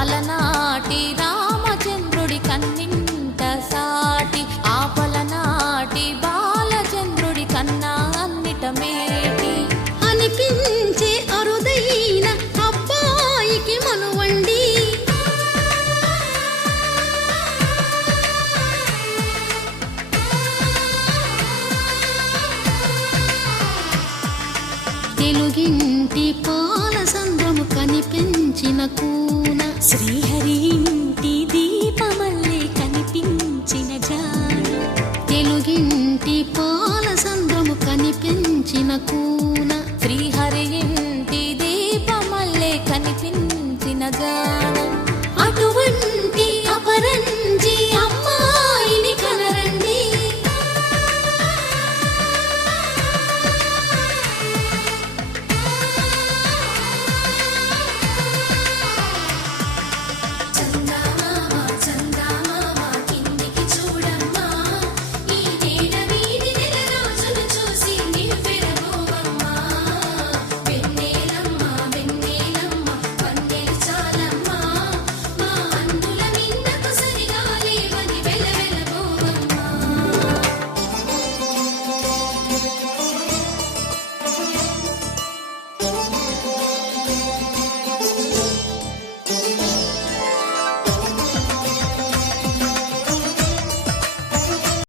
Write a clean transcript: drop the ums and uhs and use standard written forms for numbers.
అలనాటి రామచంద్రుడి కన్నింట సాటి ఆపలనాటి బాలచంద్రుడి కన్నా అన్నిట మేటి అనిపించే అరుదైన అబ్బాయికి మనువండి తెలుగింటి పాలసంద్రము కనిపించిన కూన శ్రీహరి ఇంటి దీపమల్లే కనిపించిన జాడ తెలుగింటి పాలసంద్రము కనిపించిన కూన శ్రీహరి ఇంటి దీపమల్లే కనిపించిన జాడ అటువంటి